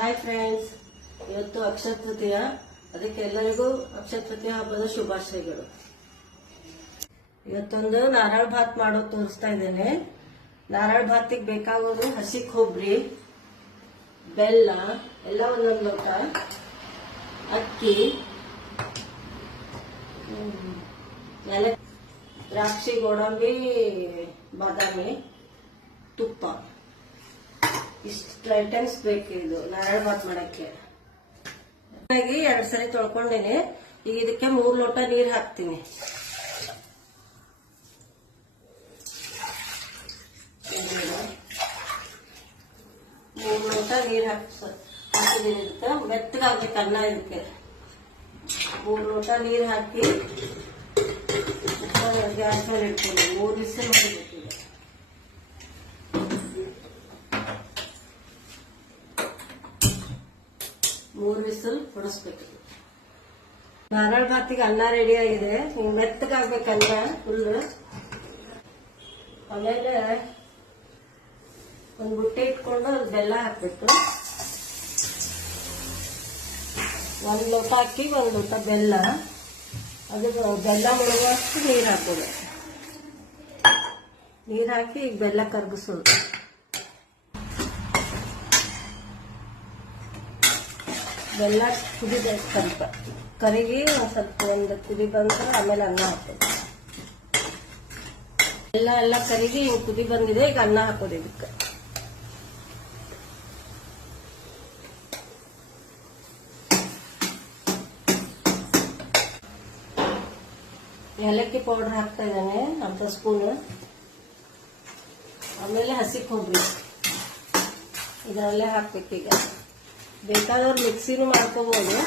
Hi friends, ಇವತ್ತು ಅಕ್ಷಯ ತೃತೀಯ. ಅದಕ್ಕೆ ಎಲ್ಲರಿಗೂ ಅಕ್ಷಯ ತೃತೀಯ ಹಬ್ಬದ ಶುಭಾಶಯಗಳು. ಇವತ್ತೊಂದು ನಾರಳ ಭಾತ್ ಮಾಡೋದು ತೋರಿಸ್ತಾ ಇದ್ದೇನೆ. ನಾರಳ ಭಾತಿಗೆ ಬೇಕಾಗೋದು ಹಸಿ ಕೊಬ್ಬರಿ, ಬೆಲ್ಲ ಎಲ್ಲ ಒಂದೊಂದು ಲೋಟ, ಅಕ್ಕಿ, ದ್ರಾಕ್ಷಿ, ಗೋಡಂಬಿ, ಬಾದಾಮಿ, ತುಪ್ಪ. ಇಷ್ಟು ಐಟಮ್ಸ್ ಬೇಕು ಇದು ನಾರಳ ಭಾತ್ ಮಾಡಕ್ಕೆ. 2 ಸರಿ ತೊಳ್ಕೊಂಡೇನೆ. ಈಗ ಇದಕ್ಕೆ 3 ಲೋಟ ನೀರು ಹಾಕ್ತೀನಿ. ಮೂರು ಲೋಟ ನೀರು ಹಾಕಿದೀನಿ. ಇದಕ್ಕೆ ಮೆತ್ತಗಾಗ್ಬೇಕು ಅನ್ನ. ಇದಕ್ಕೆ 3 ಲೋಟ ನೀರು ಹಾಕಿ ಗ್ಯಾಸ್ ಮೇಲೆ ಇಟ್ಕೊಂಡು 3 ವಿಸಿಲ್ ಮಾಡಬೇಕು. 3 ವಿಸಿಲ್ ಹೊಡಿಸ್ಬೇಕು. ನಾರಳ ಭಾತಿಗೆ ಅನ್ನ ರೆಡಿ ಆಗಿದೆ. ಹಿಂಗ್ ಮೆತ್ತಗಾಗ್ಬೇಕು ಅನ್ನ ಫುಲ್. ಆಮೇಲೆ ಒಂದು ಬುಟ್ಟಿ ಇಟ್ಕೊಂಡು ಬೆಲ್ಲ ಹಾಕ್ಬೇಕು. 1 ಲೋಟ ಅಕ್ಕಿ, 1 ಲೋಟ ಬೆಲ್ಲ. ಅದು ಬೆಲ್ಲ ಮುಳುಗುವಷ್ಟು ನೀರು ಹಾಕೋದು. ನೀರು ಹಾಕಿ ಈಗ ಬೆಲ್ಲ ಕರಗಿಸೋದು. ಬೆಲ್ಲ ಕುದಿಬೇಕು, ಸ್ವಲ್ಪ ಕರಿಗಿ ಒಂದು ಕುದಿ ಬಂದ್ರೆ ಆಮೇಲೆ ಅನ್ನ ಹಾಕೋದು. ಎಲ್ಲ ಕರಿಗಿ ಕುದಿ ಬಂದಿದೆ. ಈಗ ಅನ್ನ ಹಾಕೋದು. ಇದಕ್ಕೆ ಏಲಕ್ಕಿ ಪೌಡರ್ ಹಾಕ್ತಾ ಇದ್ದಾನೆ, ಅರ್ಧ ಸ್ಪೂನ್. ಆಮೇಲೆ ಹಸಿ ಕೊಬ್ಬರಿ ಇದರಲ್ಲೇ ಹಾಕ್ಬೇಕು. ಈಗ ಬೇಕಾದವ್ರು ಮಿಕ್ಸಿನೂ ಮಾಡ್ಕೋಬಹುದು.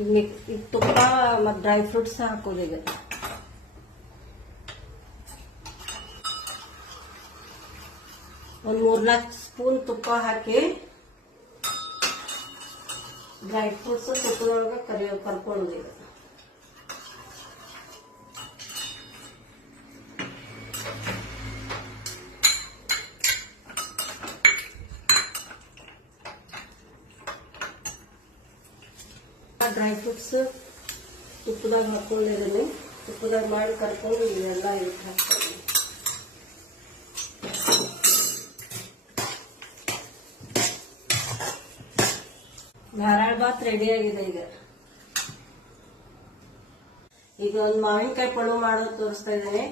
ಈಗ ತುಪ್ಪ ಮತ್ತು ಡ್ರೈ ಫ್ರೂಟ್ಸ್ ಹಾಕೋದು. ಈಗ ಒಂದು 3-4 ಸ್ಪೂನ್ ತುಪ್ಪ ಹಾಕಿ ಡ್ರೈ ಫ್ರೂಟ್ಸ್ ತುಪ್ಪದೊಳಗೆ ಕರ್ಕೊಳ್ಳೋದು. ಈಗ ಡ್ರೈ ಫ್ರೂಟ್ಸ್ ತುಪ್ಪದಾಗ ಹಾಕೊಂಡಿದ್ದೀನಿ. ತುಪ್ಪದಾಗ ಮಾಡಿ ಕರ್ಕೊಂಡು ಎಲ್ಲ ಇದಕ್ಕೆ ಹಾಕ್ತೀನಿ. ನಾರಳ ಭಾತ್ ರೆಡಿ ಆಗಿದೆ. ಈಗ ಒಂದು ಮಾವಿನಕಾಯಿ ಪಳು ಮಾಡೋದು ತೋರಿಸ್ತಾ ಇದ್ದೇನೆ.